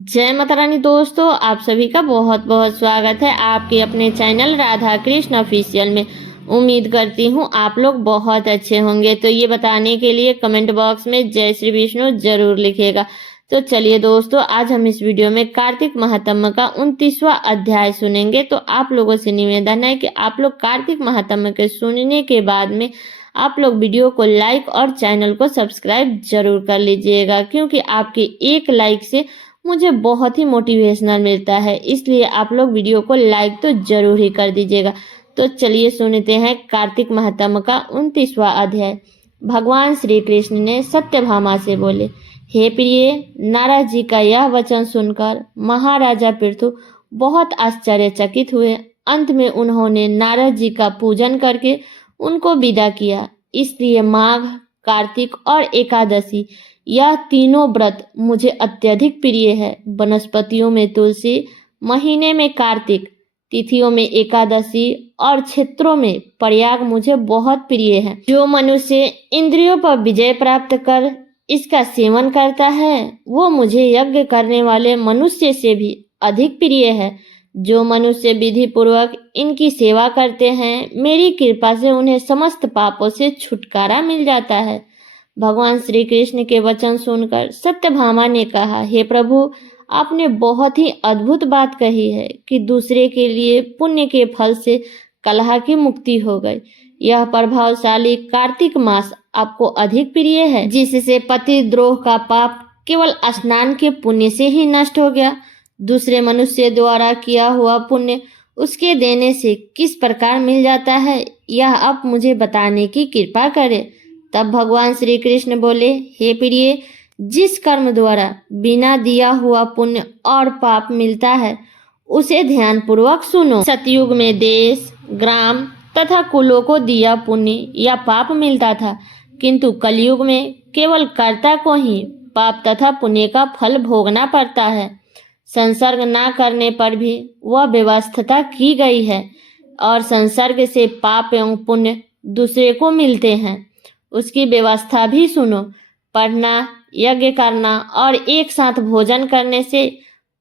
जय माता रानी दोस्तों, आप सभी का बहुत बहुत स्वागत है आपके अपने चैनल राधा कृष्ण ऑफिशियल में। उम्मीद करती हूँ आप लोग बहुत अच्छे होंगे। तो ये बताने के लिए कमेंट बॉक्स में जय श्री विष्णु जरूर लिखिएगा। तो चलिए दोस्तों, आज हम इस वीडियो में कार्तिक महात्म्य का 29वां अध्याय सुनेंगे। तो आप लोगों से निवेदन है कि आप लोग कार्तिक महात्म्य के सुनने के बाद में आप लोग वीडियो को लाइक और चैनल को सब्सक्राइब जरूर कर लीजिएगा, क्योंकि आपके एक लाइक से मुझे बहुत ही मोटिवेशनल मिलता है। इसलिए आप लोग वीडियो को लाइक तो जरूर ही कर दीजिएगा। तो चलिए सुनते हैं कार्तिक महात्म्य का 29वां अध्याय। भगवान श्री कृष्ण ने सत्यभामा से बोले, हे प्रिय, नारद जी का यह वचन सुनकर महाराजा पृथु बहुत आश्चर्यचकित हुए। अंत में उन्होंने नारद जी का पूजन करके उनको विदा किया। इसलिए माघ, कार्तिक और एकादशी यह तीनों व्रत मुझे अत्यधिक प्रिय है। वनस्पतियों में तुलसी, महीने में कार्तिक, तिथियों में एकादशी और क्षेत्रों में प्रयाग मुझे बहुत प्रिय है। जो मनुष्य इंद्रियों पर विजय प्राप्त कर इसका सेवन करता है वो मुझे यज्ञ करने वाले मनुष्य से भी अधिक प्रिय है। जो मनुष्य विधि पूर्वक इनकी सेवा करते हैं, मेरी कृपा से उन्हें समस्त पापों से छुटकारा मिल जाता है। भगवान श्री कृष्ण के वचन सुनकर सत्यभामा ने कहा, हे प्रभु, आपने बहुत ही अद्भुत बात कही है कि दूसरे के लिए पुण्य के फल से कलह की मुक्ति हो गई। यह प्रभावशाली कार्तिक मास आपको अधिक प्रिय है, जिससे पति द्रोह का पाप केवल स्नान के पुण्य से ही नष्ट हो गया। दूसरे मनुष्य द्वारा किया हुआ पुण्य उसके देने से किस प्रकार मिल जाता है, यह आप मुझे बताने की कृपा करें। तब भगवान श्री कृष्ण बोले, हे प्रिय, जिस कर्म द्वारा बिना दिया हुआ पुण्य और पाप मिलता है उसे ध्यान पूर्वक सुनो। सतयुग में देश, ग्राम तथा कुलों को दिया पुण्य या पाप मिलता था, किंतु कलयुग में केवल कर्ता को ही पाप तथा पुण्य का फल भोगना पड़ता है। संसर्ग ना करने पर भी वह व्यवस्था की गई है और संसर्ग से पाप एवं पुण्य दूसरे को मिलते हैं। उसकी व्यवस्था भी सुनो। पढ़ना, यज्ञ करना और एक साथ भोजन करने से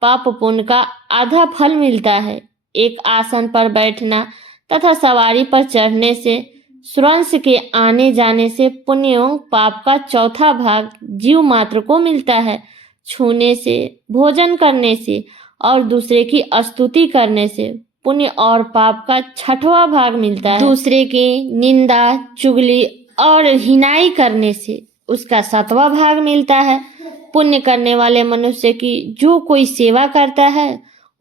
पाप पुण्य का आधा फल मिलता है। एक आसन पर बैठना तथा सवारी पर चढ़ने से, श्वास के आने जाने से पुण्य एवं पाप का चौथा भाग जीव मात्र को मिलता है। छूने से, भोजन करने से और दूसरे की स्तुति करने से पुण्य और पाप का छठवां भाग मिलता है। दूसरे की निंदा, चुगली और हिनाई करने से उसका 7वां भाग मिलता है। पुण्य करने वाले मनुष्य की जो कोई सेवा करता है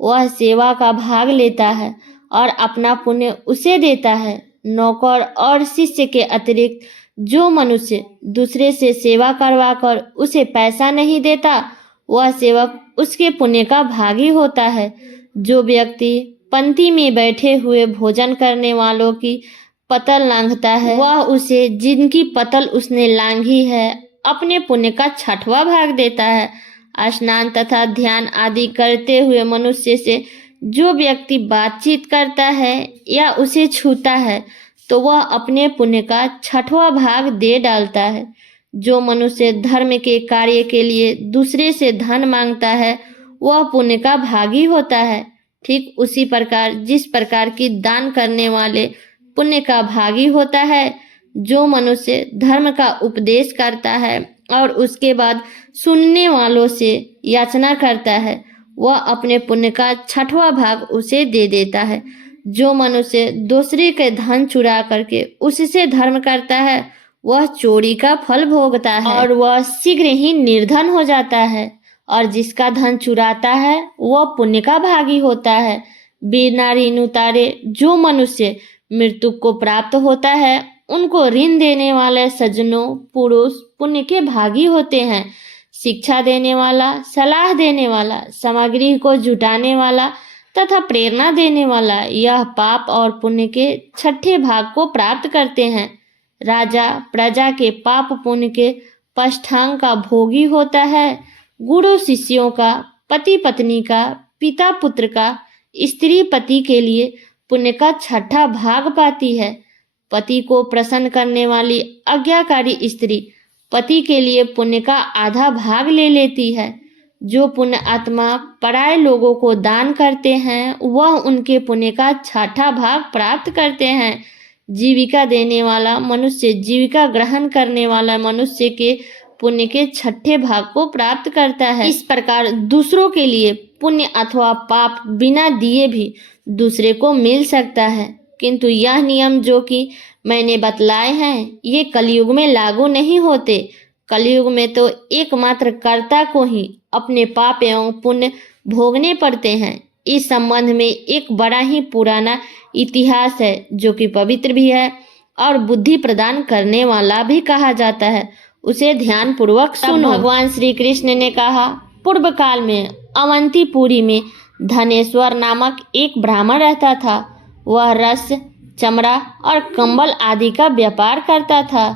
वह सेवा का भाग लेता है और अपना पुण्य उसे देता है। नौकर और शिष्य के अतिरिक्त जो मनुष्य दूसरे से सेवा करवाकर उसे पैसा नहीं देता, वह सेवक उसके पुण्य का भागी होता है। जो व्यक्ति पंक्ति में बैठे हुए भोजन करने वालों की पतल लांघता है, वह उसे जिनकी पतल उसने लांघी है अपने पुण्य का 6वां भाग देता है। स्नान तथा ध्यान आदि करते हुए मनुष्य से जो व्यक्ति बातचीत करता है या उसे छूता है, तो वह अपने पुण्य का 6वां भाग दे डालता है। जो मनुष्य धर्म के कार्य के लिए दूसरे से धन मांगता है वह पुण्य का भागी होता है। ठीक उसी प्रकार जिस प्रकार की दान करने वाले पुण्य का भागी होता है, जो मनुष्य धर्म का उपदेश करता है और उसके बाद सुनने वालों से याचना करता है, वह अपने पुण्य का 6वां भाग उसे दे देता है। जो मनुष्य दूसरे के धन चुरा करके उससे धर्म करता है, वह चोरी का फल भोगता है और वह शीघ्र ही निर्धन हो जाता है। और जिसका धन चुराता है वह पुण्य का भागी होता है। बिना ऋण उतारे जो मनुष्य मृत्यु को प्राप्त होता है, उनको ऋण देने वाले सज्जनों पुरुष पुण्य के भागी होते हैं। शिक्षा देने वाला, सलाह देने वाला, सामग्री को जुटाने वाला तथा प्रेरणा देने वाला यह पाप और पुण्य के 6ठे भाग को प्राप्त करते हैं। राजा प्रजा के पाप पुण्य के पष्ठांग का भोगी होता है। गुरु शिष्यों का, पति पत्नी का, पिता पुत्र का, स्त्री पति के लिए पुण्य का 6ठा भाग पाती है। पति को प्रसन्न करने वाली आज्ञाकारी स्त्री पति के लिए पुण्य का आधा भाग ले लेती है। जो पुण्य आत्मा पराये लोगों को दान करते हैं वह उनके पुण्य का छठा भाग प्राप्त करते हैं। जीविका देने वाला मनुष्य जीविका ग्रहण करने वाला मनुष्य के पुण्य के छठे भाग को प्राप्त करता है। इस प्रकार दूसरों के लिए पुण्य अथवा पाप बिना दिए भी दूसरे को मिल सकता है, किंतु यह नियम जो कि मैंने बतलाए हैं ये कलयुग में लागू नहीं होते। कलयुग में तो एकमात्र कर्ता को ही अपने पाप एवं पुण्य भोगने पड़ते हैं। इस संबंध में एक बड़ा ही पुराना इतिहास है जो कि पवित्र भी है और बुद्धि प्रदान करने वाला भी कहा जाता है। उसे ध्यान पूर्वक सुनो। भगवान श्री कृष्ण ने कहा, पूर्व काल में अवंतीपुरी में धनेश्वर नामक एक ब्राह्मण रहता था। वह रस, चमड़ा और कंबल आदि का व्यापार करता था।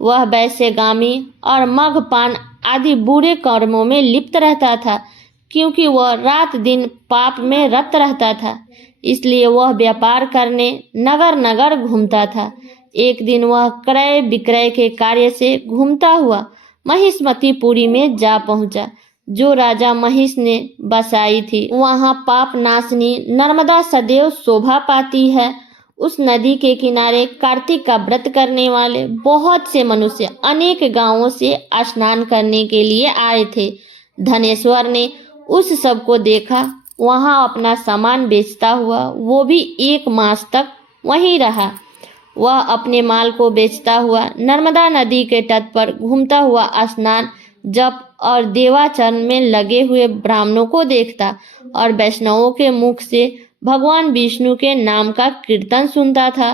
वह वैश्यगामी और मद्यपान आदि बुरे कर्मों में लिप्त रहता था, क्योंकि वह रात दिन पाप में रत रहता था। इसलिए वह व्यापार करने नगर नगर घूमता था। एक दिन वह क्रय विक्रय के कार्य से घूमता हुआ महिष्मतीपुरी में जा पहुंचा, जो राजा महिष ने बसाई थी। वहां पाप नाशनी नर्मदा सदैव शोभा पाती है। उस नदी के किनारे कार्तिक का व्रत करने वाले बहुत से मनुष्य अनेक गांवों से स्नान करने के लिए आए थे। धनेश्वर ने उस सब को देखा। वहां अपना सामान बेचता हुआ वो भी 1 मास तक वहीं रहा। वह अपने माल को बेचता हुआ नर्मदा नदी के तट पर घूमता हुआ स्नान, जप और देवाचरण में लगे हुए ब्राह्मणों को देखता और वैष्णवों के मुख से भगवान विष्णु के नाम का कीर्तन सुनता था।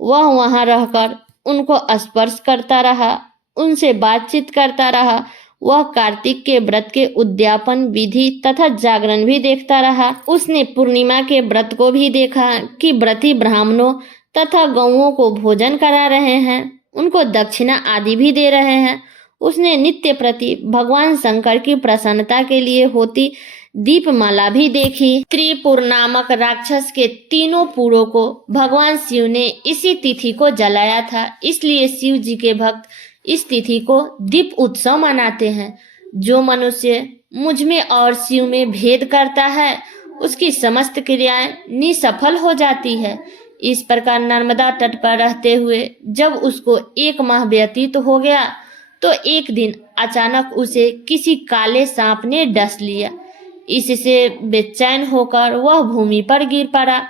वह वहां रहकर उनको स्पर्श करता रहा, उनसे बातचीत करता रहा। वह कार्तिक के व्रत के उद्यापन विधि तथा जागरण भी देखता रहा। उसने पूर्णिमा के व्रत को भी देखा कि व्रती ब्राह्मणों तथा गौओं को भोजन करा रहे हैं, उनको दक्षिणा आदि भी दे रहे हैं। उसने नित्य प्रति भगवान शंकर की प्रसन्नता के लिए होती दीपमाला भी देखी। त्रिपुर नामक राक्षस के 3 पुरों को भगवान शिव ने इसी तिथि को जलाया था। इसलिए शिव जी के भक्त इस तिथि को दीप उत्सव मनाते हैं। जो मनुष्य मुझ में और शिव में भेद करता है उसकी समस्त क्रियाएं निसफल हो जाती है। इस प्रकार नर्मदा तट पर रहते हुए जब उसको 1 माह व्यतीत हो गया तो एक दिन अचानक उसे किसी काले सांप ने डस लिया। इससे बेचैन होकर वह भूमि पर गिर पड़ा।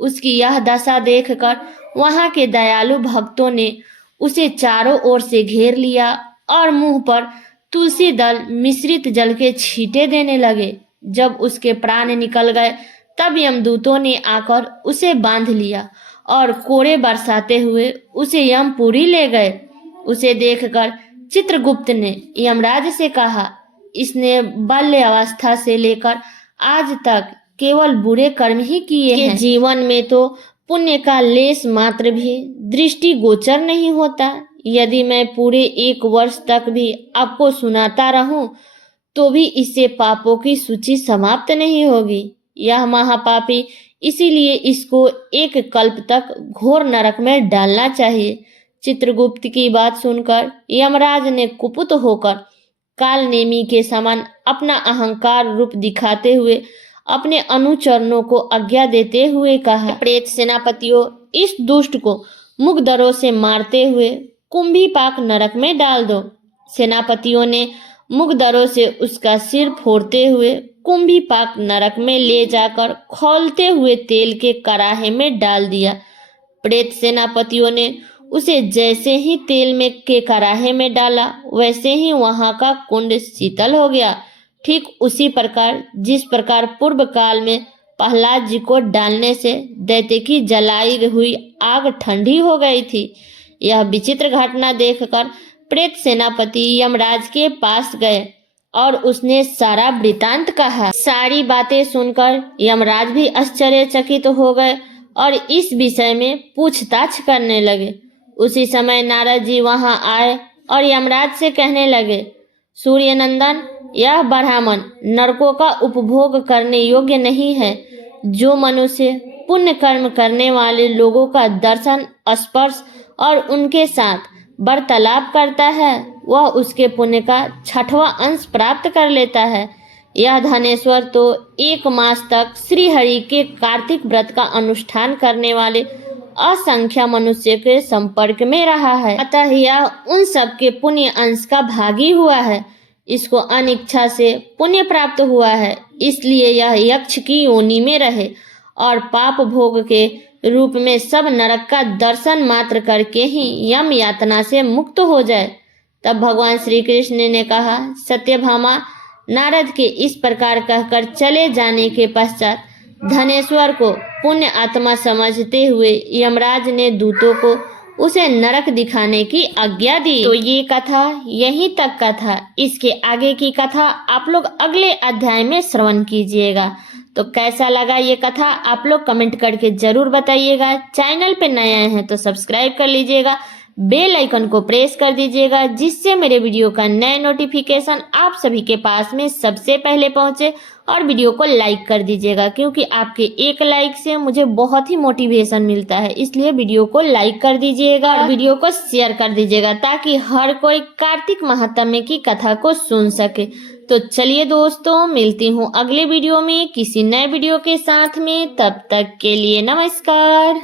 उसकी यह दशा देखकर वहां के दयालु भक्तों ने उसे चारों ओर से घेर लिया और मुंह पर तुलसी दल मिश्रित जल के छींटे देने लगे। जब उसके प्राण निकल गए तब यमदूतों ने आकर उसे बांध लिया और कोड़े बरसाते हुए उसे यमपुरी ले गए। उसे देखकर चित्रगुप्त ने यमराज से कहा, इसने बाल्य अवस्था से लेकर आज तक केवल बुरे कर्म ही किए हैं। जीवन में तो पुण्य का लेश मात्र भी दृष्टि गोचर नहीं होता। यदि मैं पूरे 1 वर्ष तक भी आपको सुनाता रहूं तो भी इससे पापों की सूची समाप्त नहीं होगी। यह महापापी, इसीलिए इसको 1 कल्प तक घोर नरक में डालना चाहिए। चित्रगुप्त की बात सुनकर यमराज ने कुपित होकर काल नेमी के समान अपना अहंकार रूप दिखाते हुए अपने अनुचरणों को आज्ञा देते हुए कहा, प्रेत सेनापतियों, इस दुष्ट को मुगदरों से मारते हुए कुंभीपाक नरक में डाल दो। सेनापतियों ने मुगदरों से उसका सिर फोड़ते हुए कुंभीपाक नरक में ले जाकर खौलते हुए तेल के कराहे में डाल दिया। प्रेत सेनापतियों ने उसे जैसे ही तेल में के कराहे में डाला वैसे ही वहां का कुंड शीतल हो गया। ठीक उसी प्रकार जिस प्रकार पूर्व काल में प्रहलाद जी को डालने से दैत्य की जलाई हुई आग ठंडी हो गई थी। यह विचित्र घटना देखकर प्रेत सेनापति यमराज के पास गए और उसने सारा वृतांत कहा। सारी बातें सुनकर यमराज भी आश्चर्यचकित हो गए और इस विषय में पूछताछ करने लगे। उसी समय नारद जी वहां आए और यमराज से कहने लगे, सूर्यनंदन, यह ब्राह्मण नरकों का उपभोग करने योग्य नहीं है। जो मनुष्य पुण्य कर्म करने वाले लोगों का दर्शन, स्पर्श और उनके साथ वार्तालाप करता है वह उसके पुण्य का 6वां अंश प्राप्त कर लेता है। यह धनेश्वर तो 1 मास तक श्री हरि के कार्तिक व्रत का अनुष्ठान करने वाले असंख्य मनुष्य के संपर्क में रहा है, अतः यह उन सब के पुण्य अंश का भागी हुआ है। इसको अनिच्छा से पुण्य प्राप्त हुआ है, इसलिए यह यक्ष की योनि में रहे और पाप भोग के रूप में सब नरक का दर्शन मात्र करके ही यम यातना से मुक्त हो जाए। तब भगवान श्री कृष्ण ने कहा, सत्यभामा, नारद के इस प्रकार कहकर चले जाने के पश्चात धनेश्वर को पुण्य आत्मा समझते हुए यमराज ने दूतों को उसे नरक दिखाने की आज्ञा दी। तो ये कथा यहीं तक का था। इसके आगे की कथा आप लोग अगले अध्याय में श्रवण कीजिएगा। तो कैसा लगा ये कथा आप लोग कमेंट करके जरूर बताइएगा। चैनल पे नए आए हैं तो सब्सक्राइब कर लीजिएगा, बेल आइकन को प्रेस कर दीजिएगा, जिससे मेरे वीडियो का नए नोटिफिकेशन आप सभी के पास में सबसे पहले पहुंचे। और वीडियो को लाइक कर दीजिएगा, क्योंकि आपके एक लाइक से मुझे बहुत ही मोटिवेशन मिलता है। इसलिए वीडियो को लाइक कर दीजिएगा और वीडियो को शेयर कर दीजिएगा, ताकि हर कोई कार्तिक महात्म्य की कथा को सुन सके। तो चलिए दोस्तों, मिलती हूँ अगले वीडियो में किसी नए वीडियो के साथ में। तब तक के लिए नमस्कार।